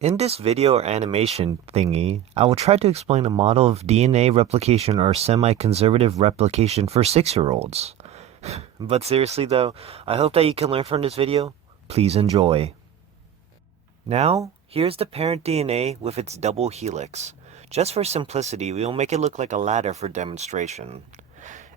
In this video or animation thingy, I will try to explain a model of DNA replication or semi-conservative replication for 6-year-olds. But seriously though, I hope that you can learn from this video. Please enjoy. Now, here's the parent DNA with its double helix. Just for simplicity, we will make it look like a ladder for demonstration.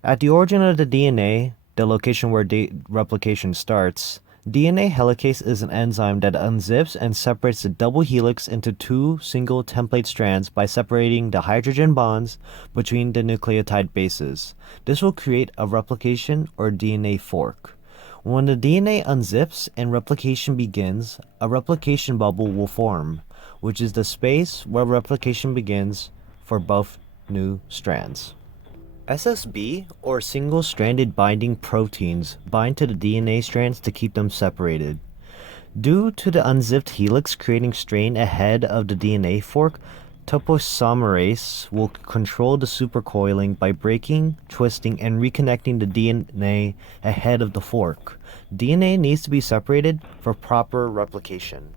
At the origin of the DNA, the location where replication starts, DNA helicase is an enzyme that unzips and separates the double helix into two single template strands by separating the hydrogen bonds between the nucleotide bases. This will create a replication or DNA fork. When the DNA unzips and replication begins, a replication bubble will form, which is the space where replication begins for both new strands. SSB, or single-stranded binding proteins, bind to the DNA strands to keep them separated. Due to the unzipped helix creating strain ahead of the DNA fork, topoisomerase will control the supercoiling by breaking, twisting, and reconnecting the DNA ahead of the fork. DNA needs to be separated for proper replication.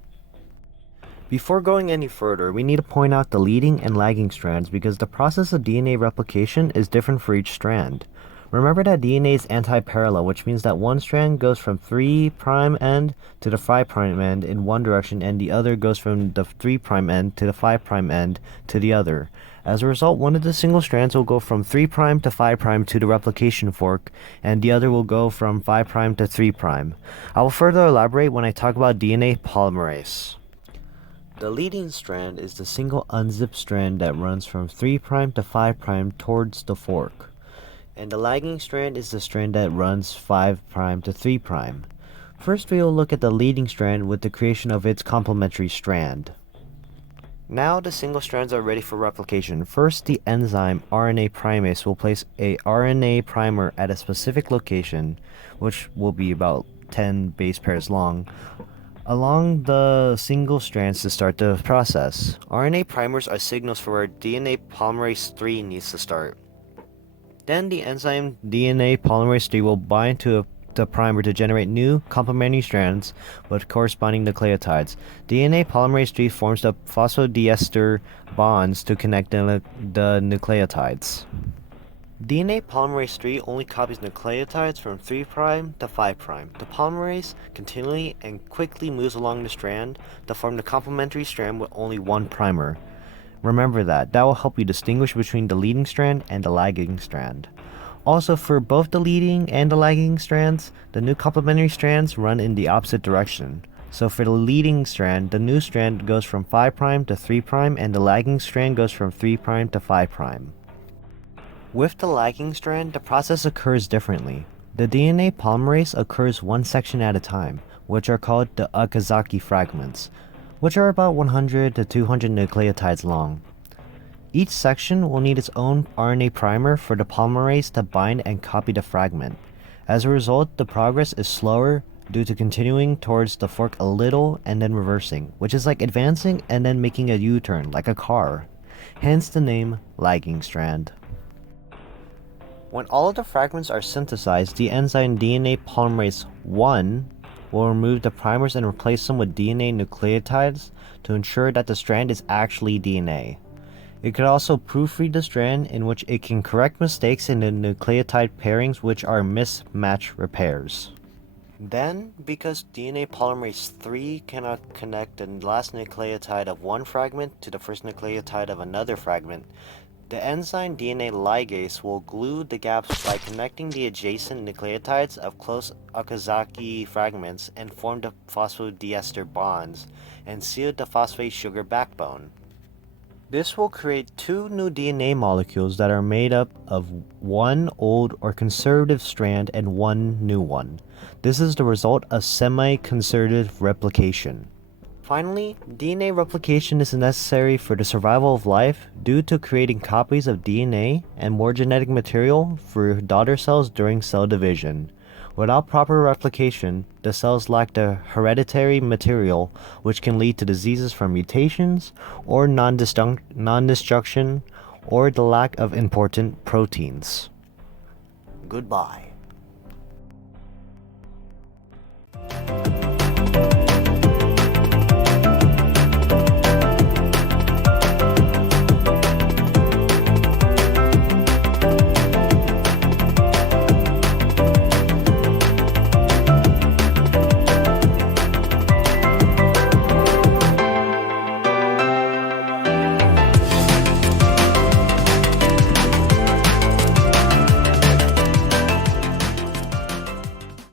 Before going any further, we need to point out the leading and lagging strands because the process of DNA replication is different for each strand. Remember that DNA is anti-parallel, which means that one strand goes from 3' end to the 5' end in one direction and the other goes from the 3' end to the 5' end to the other. As a result, one of the single strands will go from 3' to 5' to the replication fork, and the other will go from 5' to 3'. I will further elaborate when I talk about DNA polymerase. The leading strand is the single unzipped strand that runs from 3' to 5' towards the fork, and the lagging strand is the strand that runs 5' to 3'. First, we will look at the leading strand with the creation of its complementary strand. Now the single strands are ready for replication. First, the enzyme RNA primase will place a RNA primer at a specific location, which will be about 10 base pairs long, along the single strands to start the process. RNA primers are signals for where DNA polymerase III needs to start. Then the enzyme DNA polymerase III will bind to the primer to generate new complementary strands with corresponding nucleotides. DNA polymerase III forms the phosphodiester bonds to connect the nucleotides. DNA polymerase III only copies nucleotides from 3' to 5'. The polymerase continually and quickly moves along the strand to form the complementary strand with only one primer. Remember that will help you distinguish between the leading strand and the lagging strand. Also, for both the leading and the lagging strands, the new complementary strands run in the opposite direction. So for the leading strand, the new strand goes from 5' to 3' and the lagging strand goes from 3' to 5'. With the lagging strand, the process occurs differently. The DNA polymerase occurs one section at a time, which are called the Okazaki fragments, which are about 100 to 200 nucleotides long. Each section will need its own RNA primer for the polymerase to bind and copy the fragment. As a result, the progress is slower due to continuing towards the fork a little and then reversing, which is like advancing and then making a U-turn, like a car. Hence the name lagging strand. When all of the fragments are synthesized, the enzyme DNA polymerase I will remove the primers and replace them with DNA nucleotides to ensure that the strand is actually DNA. It could also proofread the strand, in which it can correct mistakes in the nucleotide pairings, which are mismatch repairs. Then, because DNA polymerase III cannot connect the last nucleotide of one fragment to the first nucleotide of another fragment, the enzyme DNA ligase will glue the gaps by connecting the adjacent nucleotides of close Okazaki fragments and form the phosphodiester bonds and seal the phosphate sugar backbone. This will create two new DNA molecules that are made up of one old or conservative strand and one new one. This is the result of semi-conservative replication. Finally, DNA replication is necessary for the survival of life due to creating copies of DNA and more genetic material for daughter cells during cell division. Without proper replication, the cells lack the hereditary material, which can lead to diseases from mutations or non-destruction or the lack of important proteins. Goodbye.